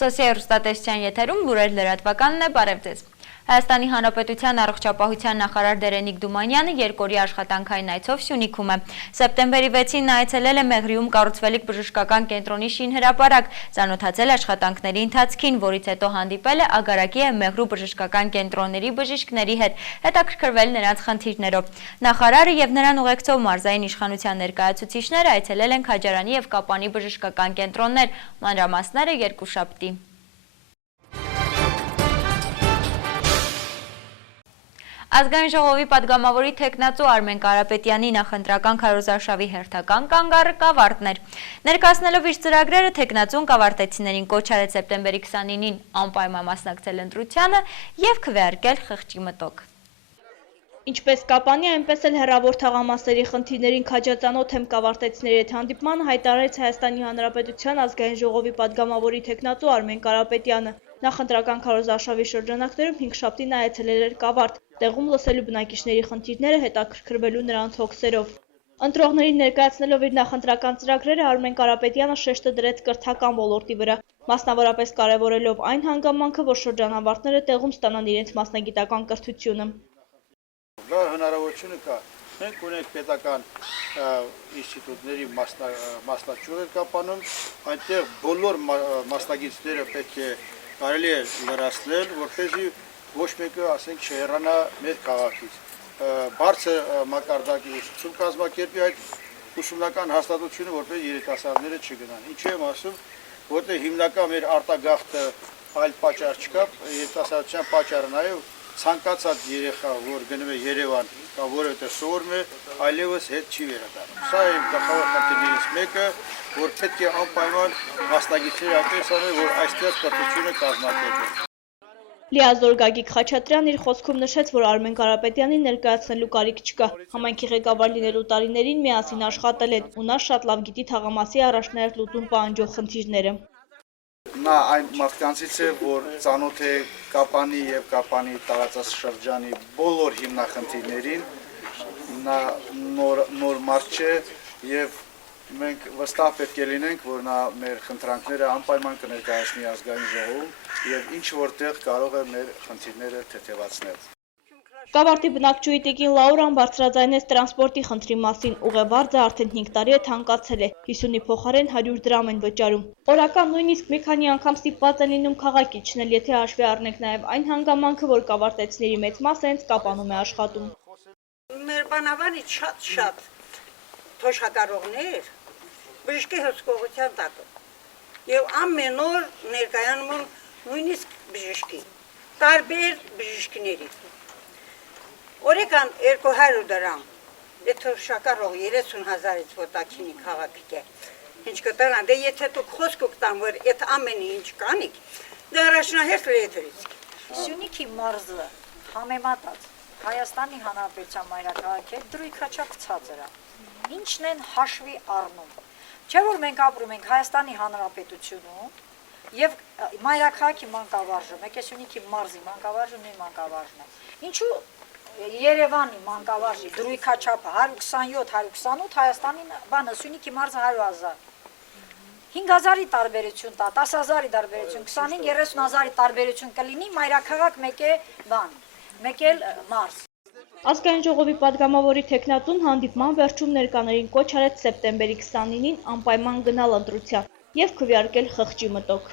Սոսիա հեռուստատեսության եթերում լուրեր լրատվականն է, բարև ձեզ։ Հայաստանի Հանրապետության առողջապահության նախարար Դերենիկ Դումանյանը երկօրյա աշխատանքային այցով Սյունիքում է։ Սեպտեմբերի 6-ին նա այցելել է Մեղրիում կառուցվելիք բժշկական կենտրոնի շինհրապարակ, ծանոթացել աշխատանքների ընթացքին, որից հետո հանդիպել է Ագարակի և Մեղրու բժշկական կենտրոնների բժիշկների հետ, հետաքրքրվել նրանց խնդիրներով։ Նախարարը և նրան ուղեկցող մարզային իշխանության ներկայացուցիչները այցելել են Քաջարանի և Կապանի բժշկական կենտրոններ, մանրամասները երկուշաբթի։ Ազգային ժողովի պատգամավորի թեկնածու Արմեն Կարապետյանի նախընտրական քարոզարշավի հերթական կանգառը կավարտներ։ Ներկայացնելով իր ծրագրերը, թեկնածուն կավարտեցիներին կոչ արեց սեպտեմբերի 29-ին անպայման մասնակցել ընտրությանը և քվեարկել խղճի մտոք։ Ինչպես Կապանի, այնպես էլ հեռավոր թաղամասերի խնդիրներին քաջածանոթ կավարտեցիների հետ հանդիպման հայտարարեց Հայաստանի Հանրապետության ազգային ժողովի պատգամավորի թեկնածու Արմեն Կարապետյանը։ Նախընտրական քարոզարշավի շրջանակներում հինգշաբթի նա այցելել էր Կավարտ, տեղում լսելու բնակիչների խնդիրները, հետաքրքրվելու նրանց հոգսերով։ Ընտրողներին ներկայացնելով իր նախընտրական ծրագրերը, Արմեն Կարապետյանը շեշտը դրեց կրթական ոլորտի վրա, մասնավորապես կարևորելով այն հանգամանքը, որ շրջանավարտները տեղում ստանան իրենց մասնագիտական կրթությունը։ Դա հնարավորությունը կա։ Մենք ունենք պետական ինստիտուտների մասնաճյուղեր Կապանում, այնտեղ բոլոր մասնագետները պետք է կարելի է լրացնել, որպեսզի ոչ մեկը, ասենք, չհեռանա մեր քաղաքից։ Բարձր մակարդակի ուսուցում կազմակերպի այդ ուսումնական հաստատությունը, որպես երիտասարդները չգնան։ Ինչու եմ ասում, որտեղ հիմնական մեր արտագաղթը այլ պատճառ չկա, երիտասարդության պատճառը նաև ցանկացած երեխա, որ գնում է Երևան կամ որևէ սովորում է, այլևս հետ չի վերադառնում։ Սա է գլխավոր խնդիրներից մեկը, որ պետք է անպայման մասնագետների ակտեսանել, որ այստեղ կրթությունը կազմակերպեն։ Լիազոր Գագիկ Խաչատրյանն իր խոսքում նշեց, որ Արմեն Կարապետյանին ներկայացնելու կարիք չկա։ Համայնքի ղեկավար լինելու տարիներին միասին աշխատել են, ու նա շատ լավ գիտի թաղամասի առաջնահերթ լուծում պահանջող խնդիրները։ Նա այն մարդկանցից է, որ ծանոթ է Կապանի և Կապանի տարածաշրջանի բոլոր հիմնախնդիրներին, նա նոր մարդ չէ և մենք վստահ պետք է լինենք, որ նա մեր խնդրանքները անպայման կներկայացնի ազգային ժողովում և ինչ որտեղ կարող է մեր խնդիրները թեթևացնել։ Կավարտի բնակչուհի Տիկին Լաուրան բարձրաձայնեց տրանսպորտի խնդրի մասին, ուղևարձը արդեն 5 տարի է թանկացել է, 50-ի փոխարեն 100 դրամ են վճարում։ Օրական նույնիսկ մի քանի անգամ ստիպված են լինում քաղաք իջնել, եթե հաշվի առնենք նաև այն հանգամանքը, որ կավարտեցիների մեծ մասը հենց Կապանում է աշխատում։ Մեր բանավանից շատ թոշակառողներ բժշկի հսկողության տակ եւ ամեն օր ներկայանում նույնիսկ բժշկի, տարբեր բժիշկների։ Օրական 200 դրամ, եթե շակառող 30,000-ից ոտակինի քաղաք է, ինչ կտարան, դե եթե դուք խոսք ուկտան, որ այդ ամենի ինչ կանիք, դե առաջնահերթ լետրից։ Սյունիքի մարզը համեմատած Հայաստանի Հանրապետության մայրաքաղաքի հետ դրույքաչափ ցածր է։ Ինչն են հաշվի առնում։ Չէ՞ որ մենք ապրում ենք Հայաստանի Հանրապետությունում եւ մայրաքաղաքի մանկավարժը, մեկ է Սյունիքի մարզի մանկավարժը նույն մանկավարժն է։ Ինչու Երևանի մանկավարժի դրույքաչափը 127-128, Հայաստանի բանը Սյունիքի մարզը 100,000։ 5,000-ի տարբերություն տա, 10,000-ի տարբերություն, 25-30,000-ի տարբերություն կլինի, մայրաքաղաք մեկ է բան, մեկ էլ մարզ։ Ազգային ժողովի պատգամավորի թեկնածուն հանդիպման վերջում ներկաներին կոչ արեց սեպտեմբերի 29-ին անպայման գնալ ընտրության և քվեարկել խղճի մտոք։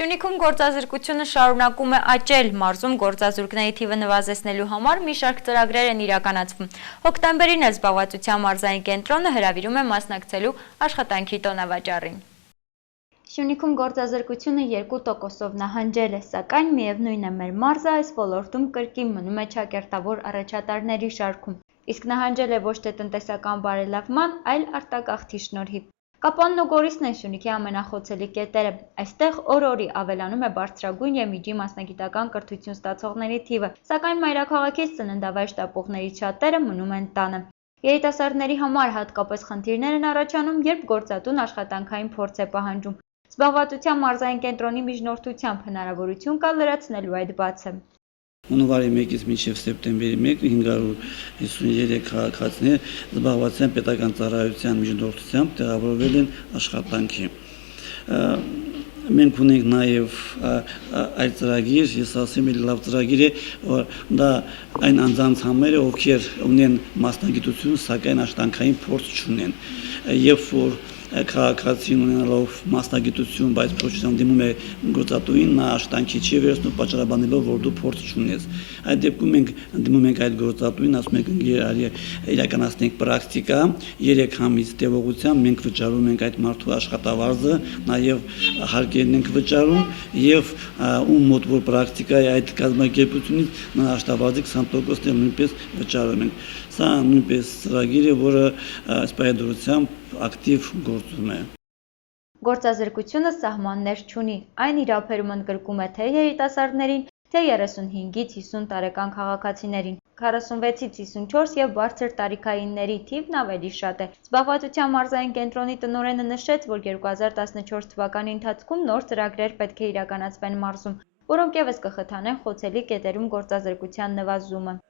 Սյունիքում գործազրկությունը շարունակում է աճել, մարզում գործազուրկների թիվը նվազեցնելու համար մի շարք ծրագրեր են իրականացվում։ Հոկտեմբերին էլ զբաղվածության մարզային կենտրոնը հրավիրում է մասնակցելու աշխատանքի տոնավաճառին։ Սյունիքում գործազրկությունը 2%-ով նահանջել է, սակայն միևնույն է մեր մարզը այս ոլորտում կրկին մնում է չակերտավոր առաջատարների շարքում, իսկ նահանջել է ոչ թե տնտեսական բարելավման, այլ արտագաղթի շնորհիվ։ Կապանն ու Գորիսն են Սյունիքի ամենախոցելի կետերը։ Այստեղ օր-օրի ավելանում է բարձրագույն և միջի մասնագիտական կրթություն ստացողների թիվը, սակայն մայրաքաղաքից ծննդավայր շտապողներից շատերը մնում են տանը։ Երիտասարդների համար հատկապես խնդիրներ են առաջանում, երբ գործատուն աշխատանքային փորձ է պահանջում։ Զբաղվածության մարզային կենտրոնի միջնորդությամբ հնարավորություն կա լրացնելու այդ բացը։ հունվարի 1-ից մինչև սեպտեմբերի 1 553 քաղաքացիներ զբաղված են պետական ծառայության միջնորդությամբ տեղավորվել են աշխատանքի։ Մենք ունենք նաև այդ ծրագիր, ես ասեմ, լավ ծրագիր է, որ դա այն անձանց համար է, ովքեր ունեն մասնագիտություն, սակայն աշխատանքային փորձ չունեն, երբ որ քաղաքացին ունենալով մասնագիտություն, բայց փորձությամբ դիմում է գործատուին, նա աշխատանքի չի վերցնում պատճառաբանելով, որ դու փորձ չունես։ Այդ դեպքում մենք դիմում ենք այդ գործատուին, ասում ենք իրականացնենք պրակտիկա, 3 ամիս տևողությամբ մենք վճարում ենք այդ մարդու աշխատավարձը, նաև հարկերն ենք վճարում եւ ում մոտ որ պրակտիկա է այդ կազմակերպությունից նա աշխատավարձի 20%-ը նույնպես վճարում ենք։ Սա նույնպես ծրագիր է, որը սպայդրությամբ ակտիվ գործում է։ Գործազրկությունը սահմաններ չունի, այն իրապերում ընդգրկում է թե երիտասարդներին, թե 35-ից 50 տարեկան քաղաքացիներին, 46-ից 54 եւ բարձր տարիքայինների թիվն ավելի շատ է։ Զբաղվածության մարզային կենտրոնի տնօրենը նշեց, որ 2014 թվականի ընթացքում նոր ծրագրեր պետք է իրականացվեն մարզում, որոնք եւս կխթանեն խոցելի կետերում գործազրկության նվազումը։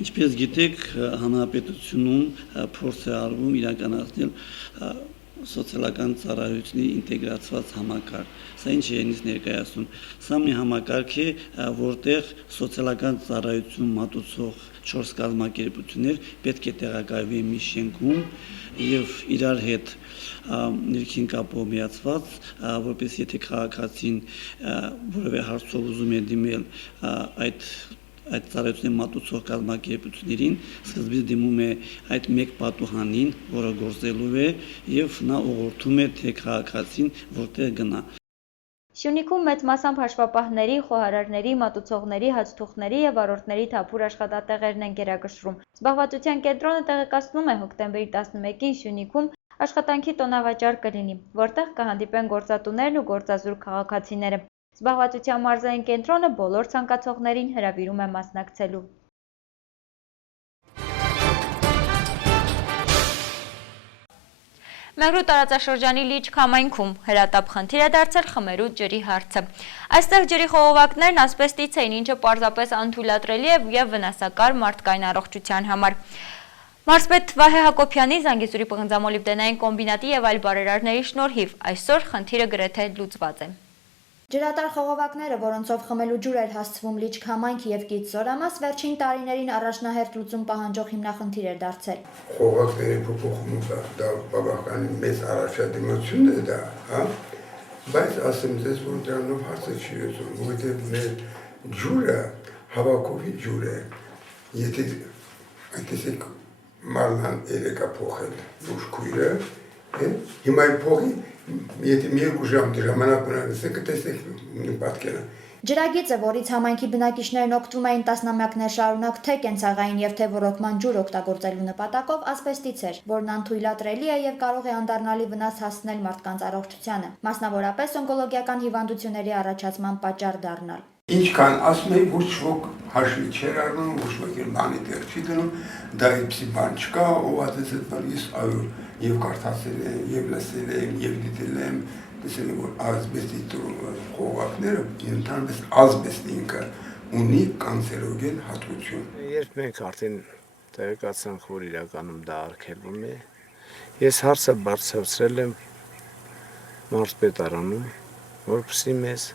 Ինչպես գիտեք, հանրապետությունում փորձ է արվում իրականացնել սոցիալական ծառայությունների ինտեգրացված համակարգ։ Սա ինչ է ինձ ներկայացնում։ Սա մի համակարգ է, որտեղ սոցիալական ծառայություն մատուցող 4 կազմակերպություններ պետք է տեղակայվեն մի շենքում եւ իրար հետ ներքին կապով միացված, որպես եթե քաղաքացին որևէ հարցով ուզում է դիմել այդ ծառայությունների մատուցող կազմակերպություններին, սկզբից դիմում է այդ մեկ պատուհանին, որը գործելու է, եւ նա ուղղորդում է թե քաղաքացին որտեղ գնա։ Սյունիքում մեծ մասամբ հաշվապահների, խոհարարների, մատուցողների, հացթուխների եւ վարորդների թափուր աշխատատեղերն են գերակշռում։ Զբաղվածության կենտրոնը տեղեկացնում է հոկտեմբերի 11-ին Սյունիքում աշխատանքի տոնավաճառ կլինի, որտեղ կհանդիպեն գործատուներն ու գործազուրկ քաղաքացիները։ Զբաղվածության մարզային կենտրոնը բոլոր ցանկացողներին հրավիրում է մասնակցելու։ Մեղրու տարածաշրջանի Լիճ քամայնքում հրատապ խնդիր է դարձել խմերու ջրի հարցը։ Այստեղ ջրի խողովակներն ասբեստից էին, ինչը պարզապես անթույլատրելի է եւ վնասակար մարդկային առողջության համար։ Մարզպետ Վահե Հակոբյանի, Զանգեզուրի պղնձամոլիբդենային կոմբինատի եւ այլ բարերարների շնորհիվ այսօր խնդիրը գրեթե լուծված է։ Ջրատար խողովակները, որոնցով խմելու ջուր էր հասցվում Լիճ քամայնք եւ Կից զորամաս, վերջին տարիներին առաջնահերթ լուծում պահանջող հիմնախնդիր էր դարձել։ Խողովակների փոփոխումը դա բավականին մեծ առաջադիմություն է դա, հա, բայց ասեմ ձեզ, որ դրանով հարցը չի լուծում, որովհետեւ մեր ջուրը հավաքովի ջուր է։ Եթե այդտեղ մարլան երեկա փոխել լուշքույրը, հիմա փոխի Եթե մի երկու ժամ ժամանակ ունենալիս է, կտեսնեք պատկերը։ Ջրագիծը, որից համայնքի բնակիչներն օգտվում էին տասնամյակներ շարունակ թե կենցաղային եւ թե ռոռոկման ջուր օգտագործելու նպատակով, ասբեստից էր, որն անթույլատրելի է եւ կարող է անդառնալի վնաս հասցնել մարդկանց առողջությանը, մասնավորապես օնկոլոգիական հիվանդությունների առաջացման պատճառ դառնալ։ Ինչքան ասում եմ, ոչ ոք հաշվի չէր առնում, ոչ ոք բանի դեր չի դնում, դա իբսի բան չկա, ով ասեց այդ բանից այո, եւ կարդացել եմ, եւ լսել եմ, եւ դիտել եմ, տեսել եմ, որ ասբեստի խողովակները, ընդհանրապես ասբեստը ինքը ունի կանցերոգեն հատկություն։ Երբ մենք արդեն տեղեկացանք, որ իրականում դա արգելվում է, ես հարցը բարձրացրել եմ մարզպետարանում, որպեսզի մեզ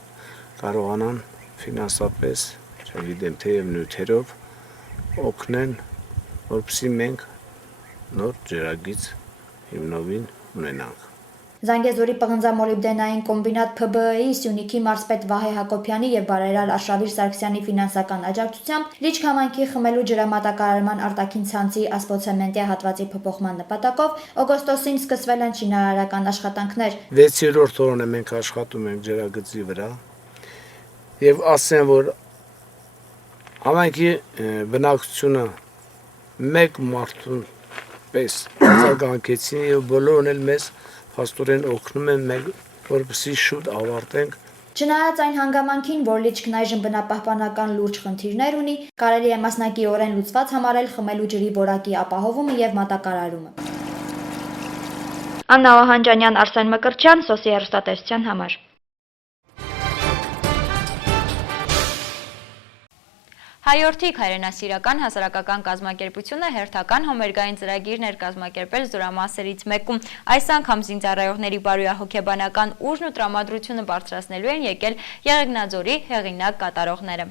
կարողանան ֆինանսապես, չգիտեմ թե եւ նյութերով օգնեն, որպեսզի մենք նոր ջրագիծ հիմնովին ունենանք։ Զանգեզուրի պղնձամոլիբդենային կոմբինատ ՓԲԸ-ի Սյունիքի մարզպետ Վահե Հակոբյանի եւ բարերար Արշավիր Սարգսյանի ֆինանսական աջակցությամբ Լիճ քամայնքի խմելու ջրամատակարարման արտաքին ցանցի ասպոցեմենտիա հատվածի փոփոխման նպատակով օգոստոսին սկսվել են շինարարական աշխատանքներ։ 6-րդ օրն է մենք աշխատում ենք ջրագծի վրա եւ ասեմ, որ համայնքի բնակչությունը մեկ մարդուն պես արձագանքեցին եւ բոլորն էլ մեզ փաստորեն օգնում են մենք, որպեսզի շուտ ավարտենք։ Չնայած այն հանգամանքին, որ Լիճքն այժմ բնապահպանական լուրջ խնդիրներ ունի, կարելի է մասնակիորեն լուծված համարել խմելու ջրի որակի ապահովումը եւ մատակարարումը։ Աննա Օհանջանյան, Արսեն Մկրտչյան, Սոսի հեռուստատեսության համար։ Հայորդիկ հայրենասիրական հասարակական կազմակերպությունը հերթական համերգային ծրագիր ներկազմակերպել զորամասերից մեկում։ Այս անգամ զինծառայողների բարոյահոգեբանական ուժն ու տրամադրությունը բարձրացնելու են եկել Եղեգնաձորի հեղինակ կատարողները։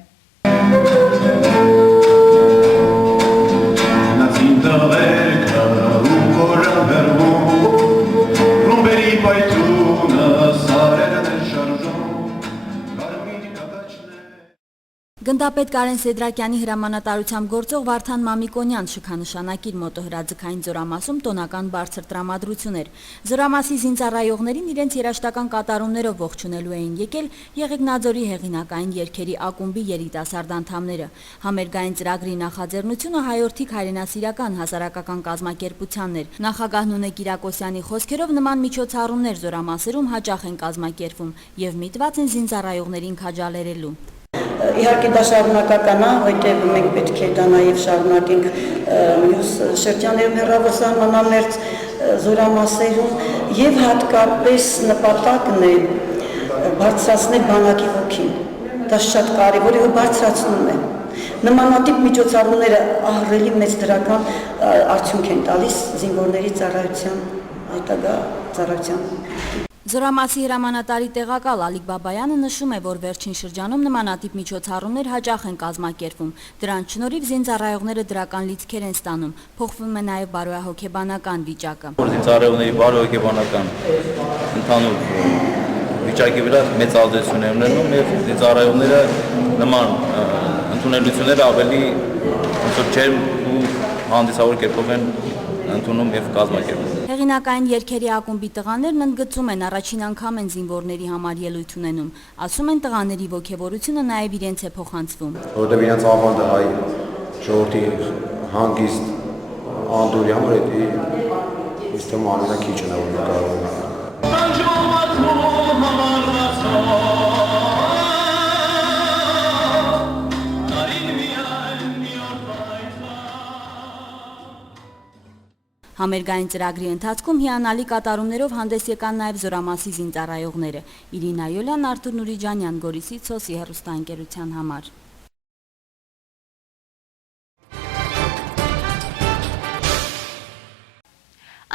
Գնդապետ Կարեն Սեդրակյանի հրամանատարությամբ գործող Վարդան Մամիկոնյան շքանշանակիր մոտոհրաձգային զորամասում տոնական բարձր տրամադրություն էր։ Զորամասի զինծառայողներին իրենց երաժշտական կատարումներով ողջունելու էին եկել Եղեգնաձորի հեղինակային երգերի ակումբի երիտասարդ անդամները։ Համերգային ծրագրի նախաձեռնությունը հայորդիկ հայրենասիրական հասարակական կազմակերպությանն էր։ Նախագահ Նունե Կիրակոսյանի խոսքերով նման միջոցառումներ զորամասերում հաճախ են կազմակերպվում եւ միտված են զինծառայողներին քաջալերելու։ Իհարկե դա շարունակական է, որտեղ մենք պետք է դա նաև շարունակենք մյուս շրջաններում հեռավոր սահմանամերձ զորամասերում եւ հատկապես նպատակն է բարձրացնել բանակի ոգին։ Դա շատ կարևոր է ու բարձրացնում է։ Նմանատիպ միջոցառումները ահռելի մեծ դրական արդյունք են տալիս զինվորների ծառայության, այդտեղի ծառայության։ Զորամասի հրամանատարի տեղակալ Ալիկ Բաբայանը նշում է, որ վերջին շրջանում նմանատիպ միջոցառումներ հաճախ են կազմակերպվում։ Դրանց շնորհիվ զինծառայողները դրական լիցքեր են ստանում, փոխվում է նաև բարոյահոգեբանական վիճակը։ Զինծառայողների բարոյահոգեբանական ընդհանուր վիճակի վրա մեծ ազդեցություն է ունենում եւ զինծառայողները նման ընդունելությունները ավելի ջերմ ու հանդիսավոր կերպով են ընդունում եւ կազմակերպում։ Հեղինակային երգերի ակումբի տղաներն ընդգծում են առաջին անգամ են զինվորների համար ելույթ ունենում։ Ասում են տղաների ոգևորությունը նաև իրենց է փոխանցվում։ Որտեղ իրենց ավանդը հայ ժողովրդի հանգիստ անդորի համար է ըստ ում ամենակիչն է որ կարող է։ Համերգային ծրագրի ընթացքում հիանալի կատարումներով հանդես եկան նաև զորամասի զինծառայողները։ Իրինա Յոլյան, Արթուր Նուրիջանյան, Գորիսի Ցոսի հեռուստաընկերության համար։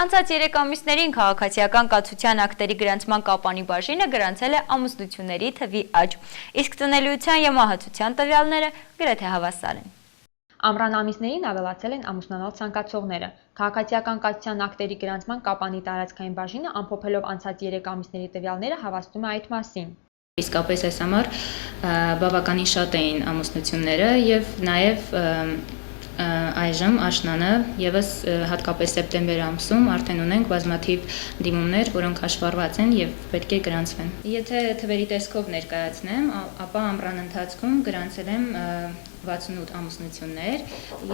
Անցած 3 ամիսներին քաղաքացիական կացության ակտերի գրանցման կապանի բաժինը գրանցել է ամուսնությունների թվի աճ, իսկ ծնելիության և մահացության տվյալները գրեթե հավասար են։ Ամռան ամիսներին ավելացել են ամուսնանալ ցանկացողները։ Քաղաքացիական կացության ակտերի գրանցման կապանի տարածքային բաժինը ամփոփելով անցած 3 ամիսների տվյալները հավաստում է այդ մասին։ Իսկապես այս ամառ բավականին շատ էին ամուսնությունները եւ նաեւ այժմ աշնանը եւս հատկապես սեպտեմբեր ամսում արդեն ունենք բազմաթիվ դիմումներ, որոնք հաշվառված են եւ պետք է գրանցվեն։ Եթե թվերի տեսքով ներկայացնեմ, ապա ամռան ընթացքում գրանցել եմ 68 ամուսնություններ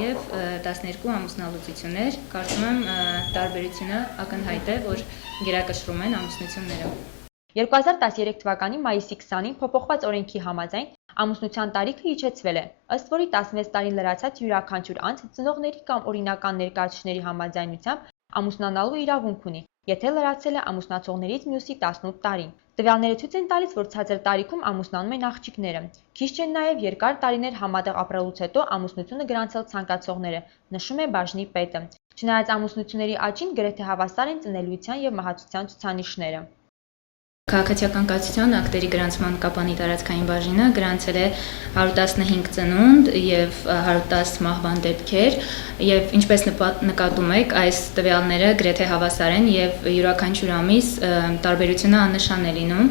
եւ 12 ամուսնալուծություններ։ Կարծում եմ տարբերությունը ակնհայտ է, որ գերակշռում են ամուսնությունները։ 2013 թվականի մայիսի 20-ին փոփոխված օրենքի համաձայն ամուսնության տարիքը իջեցվել է, ըստ որի 16 տարին լրացած յուրաքանչյուր անձ ծնողների կամ օրինական ներկայացուցիչների համաձայնությամբ ամուսնանալու իրավունք ունի, եթե լրացել է ամուսնացողներից մյուսի 18 տարին։ Տվյալները ցույց են տալիս, որ ցածր տարիքում ամուսնանում են աղջիկները։ Քիչ չեն նաև երկար տարիներ համատեղ ապրելուց հետո ամուսնությունը գրանցել ցանկացողները, նշում է բաժնի պետը։ Չնայած ամուսնությունների աճին գրեթե հավասար են ծնելիության և մահացության ցուցանիշները։ Քաղաքացիական կացության ակտերի գրանցման կապանի տարածքային բաժինը գրանցել է 115 ծնունդ եւ 110 մահվան դեպքեր եւ ինչպես նկատում եք, այս տվյալները գրեթե հավասար են եւ յուրաքանչյուր ամիս տարբերությունը աննշան է լինում։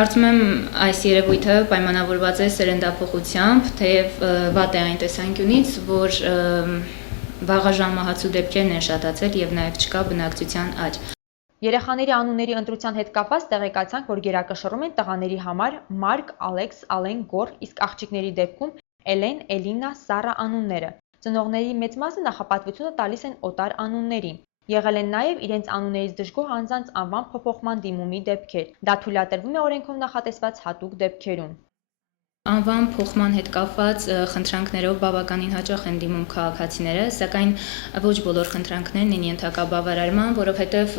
Կարծում եմ այս երևույթը պայմանավորված է սերնդափոխությամբ, թեև վատ է այն տեսանկյունից, որ վաղաժամ մահացու դեպքերն են շատացել եւ նաեւ չկա բնակչության աճ։ Երեխաների անունների ընտրության հետ կապված տեղեկացանք, որ գերակշռում են տղաների համար Մարկ, Ալեքս, Ալեն, Գոր, իսկ աղջիկների դեպքում Էլեն, Էլինա, Սարա անունները։ Ծնողների մեծ մասը նախապատվությունը տալիս են օտար անուններին։ Եղել են նաև իրենց անուններից դժգոհ անձանց անվան փոփոխման դիմումի դեպքեր։ Դա թույլատրվում է օրենքով նախատեսված հատուկ դեպքերում։ Անվան փոխման հետ կապված խնդրանքներով բավականին հաճախ են դիմում քաղաքացիները, սակայն ոչ բոլոր խնդրանքներն են ենթակա բավարարման, որովհետև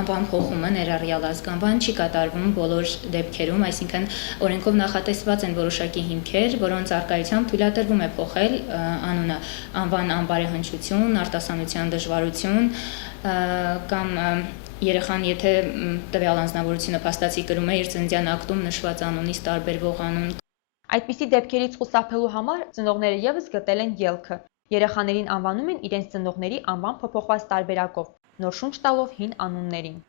անվան փոխումը ներառյալ ազգանվան չի կատարվում բոլոր դեպքերում, այսինքն օրենքով նախատեսված են որոշակի հիմքեր, որոնց առկայությամբ թույլատրվում է փոխել անունը անվան անբարեհնչություն, արտասանության դժվարություն կամ երեխան եթե տվյալ անձնավորությունը փաստացի կրում է իր ծննդյան ակտում նշված անունից տարբերվող անուն։ Այդպիսի դեպքերից խուսափելու համար ծնողները ևս գտել են ելքը։ Երեխաներին անվանում են իրենց ծնողների անվան փոփոխված տարբերակով, նոր շունչ տալով հին անուններին։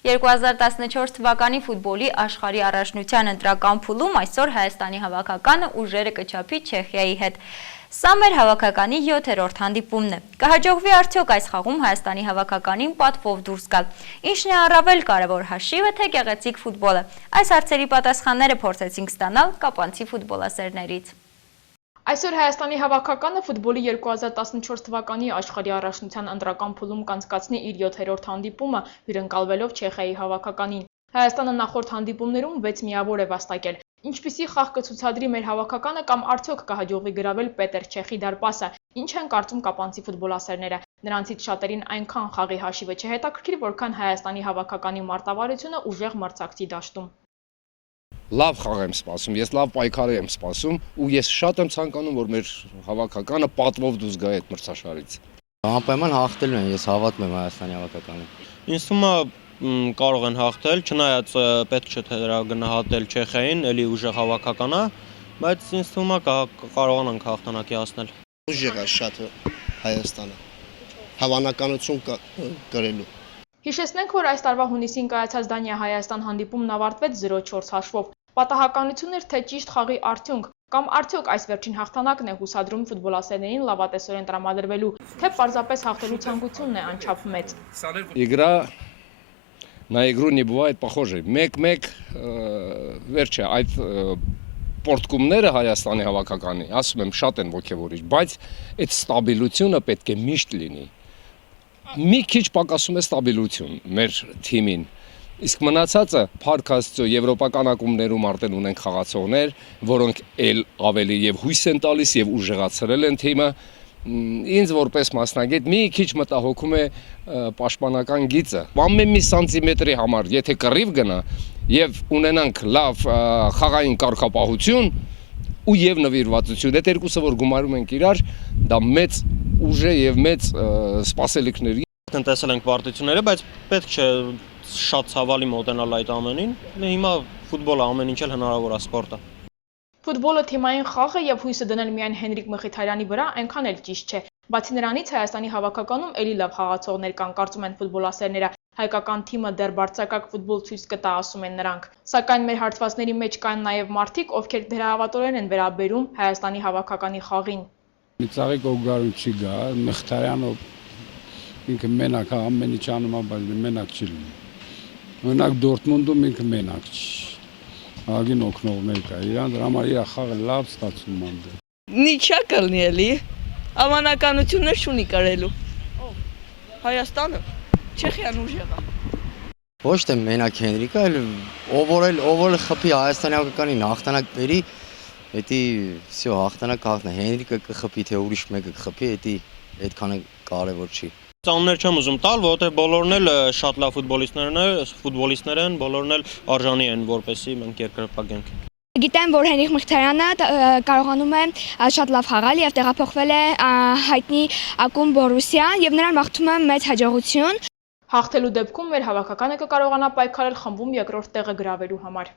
«2014 թվականի ֆուտբոլի աշխարհի առաջնության ընտրական փուլում այսօր Հայաստանի հավաքականը ուժերը կչափի Չեխիայի հետ։ Սա մեր հավաքականի 7-րդ հանդիպումն է։ Կհաջողվի արդյոք այս խաղում Հայաստանի հավաքականին պատվով դուրս գալ։ Ինչն է առավել կարևոր հաշիվը, թե գեղեցիկ ֆուտբոլը։ Այս հարցերի պատասխանները փորձեցինք ստանալ կապանցի ֆուտբոլասերներից։ Այսօր Հայաստանի հավաքականը ֆուտբոլի 2014 թվականի աշխարհի առաջնության ընտրական փուլում կանցկացնի իր 7-րդ հանդիպումը, հյուրընկալվելով Չեխիայի հավաքականին։ Հայաստանը նախորդ հանդիպումներում 6 միավոր է վաստակել։ Ինչպիսի խաղ կցուցադրի մեր հավաքականը կամ արդյոք կհաջողվի գրավել Պետեր Չեխի դարպասը։ Ինչ են կարծում կապանցի ֆուտբոլասերները։ Նրանցից շատերին այնքան խաղի հաշիվը չհետաքրքիր, որքան Հայաստանի հավաքականի մարտավարությունը ուժեղ մրցակցի դաշտում։ Լավ խաղ եմ սպասում, ես լավ պայքար եմ սպասում ու ես շատ եմ ցանկանում, որ մեր հավաքականը պատվով դուրս գա այդ մրցաշարից։ Անպայման հաղթելու են, ես հավատում եմ Հայաստանի հավաքականին։ Ինձ թվում է կարող են հաղթել, չնայած պետք չէ գնահատել Չեխիային, էլի ուժեղ հավաքական է, բայց ինձ թվում է կարողանանք հաղթանակի հասնել։ Ուժեղ է շատ Հայաստանը, հավանականություն կրելու։ Հիշեցնենք, որ այս տարվա հունիսին կայացած Դանիա-Հայաստան հանդիպումն ավարտվեց 0-4 հաշվով։ Պատահականություն էր, թե ճիշտ խաղի արդյունք, կամ արդյոք այս վերջին հաղթանակն է հուսադրում ֆուտբոլասերներին լավատեսորեն տրամադրվելու, թե պարզապես հաղթելու ցանկությունն է անչափ մեծ։ Игра на игру не бывает похожей։ 1-1 վերջը այդ պորտկումները Հայաստանի հավաքականի, ասում եմ, շատ են ոգևորիչ, բայց այդ ստաբիլությունը պետք է միշտ լինի։ Մի քիչ պակասում է ստաբիլություն մեր թիմին։ Իսկ մնացածը փառք Աստծո եվրոպական ակումբներում արդեն ունենք խաղացողներ, որոնք էլ ավելի եւ հույս են տալիս եւ ուժեղացրել են թիմը։ Ինձ որպես մասնագետ մի քիչ մտահոգում է պաշտպանական գիծը։ Ամեն մի սանտիմետրի համար, եթե կռիվ գնա եւ ունենանք լավ խաղային կարգապահություն ու եւ նվիրվածություն, այդ երկուսը որ գումարում ենք իրար, դա մեծ ուժ է եւ մեծ սպասելիքներ։ Տեսել ենք պարտությունները, բայց պետք չէ շատ ցավալի մոտենալ այդ ամենին։ Հիմա ֆուտբոլը ամեն ինչ էլ հնարավոր է, սպորտ է։ Ֆուտբոլը թիմային խաղ է եւ հույսը դնել միայն Հենրիկ Մխիթարյանի վրա այնքան էլ ճիշտ չէ։ Բացի նրանից Հայաստանի հավաքականում էլի լավ խաղացողներ կան, կարծում են ֆուտբոլասերները։ Հայկական թիմը դեռ բարձրակարգ ֆուտբոլ ցույց կտա, ասում են նրանք։ Սակայն մեր հարցվածների մեջ կան նաեւ մարդիկ, ովքեր դրահավատորեն են վերաբերում Հայաստանի հավաքականի խաղին։ Ծաղիկ օգարուն չի գա, Մխիթարյանը ինքը մենակ է, ամեն ինչ անում է, բայց մենակ չի լինի։ Օրինակ Դորտմունդում ինքը մենակ չի։ Ագին օգնողներ կա, իրան դրա համար իր խաղը լավ ստացվում է։ Նիչա կլնի էլի, հավանականություններ չունի կարելու։ Հայաստանը, Չեխիան ուժեղ է։ Ոչ թե մենակ Հենրիկը, այլ ով որ խփի Հայաստանի հավաքականին հաղթանակ բերի, դա всё հաղթանակ հաղթնա։ Հենրիկը կխփի, թե ուրիշ մեկը կխփի, դա այդքան կարևոր չի։ Ծաններ չեմ ուզում տալ, որովհետև բոլորն էլ շատ լավ ֆուտբոլիստներ են, բոլորն էլ արժանի են, որպեսզի մենք երկրպագենք։ Գիտեմ, որ Հենրիկ Մխիթարյանը կարողանում է շատ լավ խաղալ եւ տեղափոխվել է հայտնի ակումբ Բորուսիա եւ նրան մաղթում եմ մեծ հաջողություն։ Հաղթելու դեպքում մեր հավաքականը կկարողանա պայքարել խմբում երկրորդ տեղը գրավելու համար։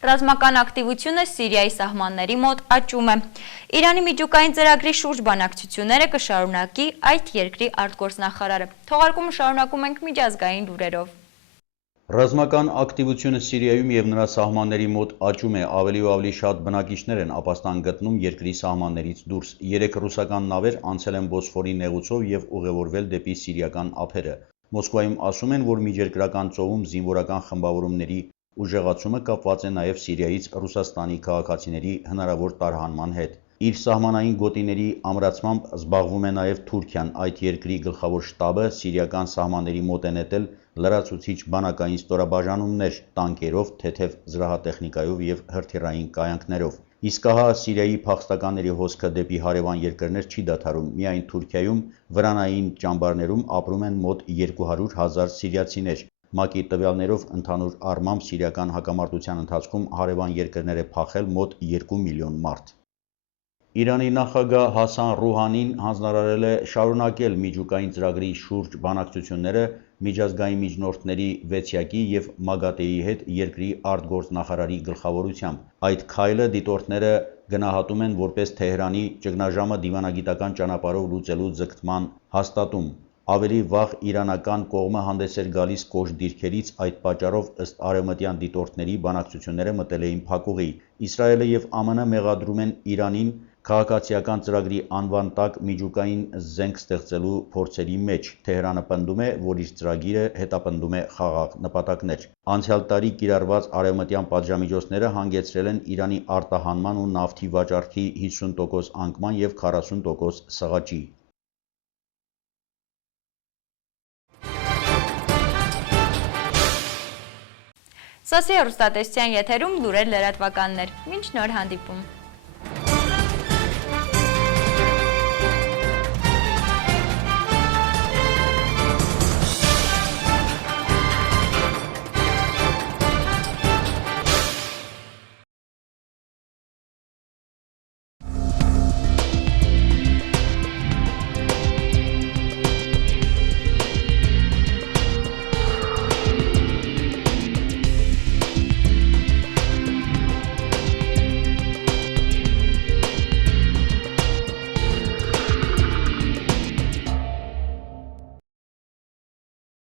Ռազմական ակտիվությունը Սիրիայի սահմանների մոտ աճում է։ Իրանի միջուկային ծրագրի շուրջ բանակցությունները կշարունակի այդ երկրի արտգործնախարարը։ Թողարկումը շարունակում ենք միջազգային լուրերով։ Ռազմական ակտիվությունը Սիրիայում եւ նրա սահմանների մոտ աճում է, ավելի ու ավելի շատ բնակիչներ են ապաստան գտնում երկրի սահմաններից դուրս։ 3 ռուսական նավեր անցել են Բոսֆորի նեղուցով եւ ուղևորվել դեպի սիրիական ափերը։ Մոսկվայում ասում են, որ միջերկրական ծովում զինվորական խմբավորումների ուժեղացումը կապված է նաև Սիրիայից Ռուսաստանի քաղաքացիների հնարավոր տարհանման հետ։ Իր սահմանային գոտիների ամրացմամբ զբաղվում է նաև Թուրքիան, այդ երկրի գլխավոր շտաբը սիրիական սահմանների մոտ է նետել լրացուցիչ բանակային ստորաբաժանումներ տանկերով, թեթև զրահատեխնիկայով եւ հրթիռային կայանքներով։ Իսկ ահա Սիրիայի փախստականների հոսքը դեպի հարևան երկրներ չի դադարում, միայն Թուրքիայում վրանային ճամբարներում ապրում են մոտ 200,000 սիրիացիներ։ ՄԱԿ-ի տվյալներով ընդհանուր առմամբ սիրիական հակամարտության ընթացքում հարևան երկրներ է փախել մոտ 2 միլիոն մարդ։ Իրանի նախագահ Հասան Ռուհանին հանձնարարել է շարունակել միջուկային ծրագրի շուրջ բանակցությունները միջազգային միջնորդների վեցյակի եւ ՄԱԳԱՏԵ-ի հետ երկրի արտգործնախարարի գլխավորությամբ։ Այդ քայլը դիտորդները գնահատում են որպես Թեհրանի ճգնաժամը դիվանագիտական ճանապարհով լուծելու ձգտման հաստատում։ Ավելի վաղ իրանական կողմը հանդես էր գալիս կոշտ դիրքերից, այդ պատճառով ըստ արևմտյան դիտորդների բանակցությունները մտել էին փակուղի։ Իսրայելը եւ ԱՄՆ մեղադրում են Իրանին քաղաքացիական ծրագրի անվան տակ միջուկային զենք ստեղծելու փորձերի մեջ։ Թեհրանը պնդում է, որ իր ծրագիրը հետապնդում է խաղաղ նպատակներ։ Անցյալ տարի կիրառված արևմտյան պատժամիջոցները հանգեցրել են Իրանի արտահանման ու նավթի վաճառքի 50% անկման եւ 40% սղաճի։ Սասի հեռուստատեսության եթերում լուրեր լրատվականներ։ Մինչ նոր հանդիպում։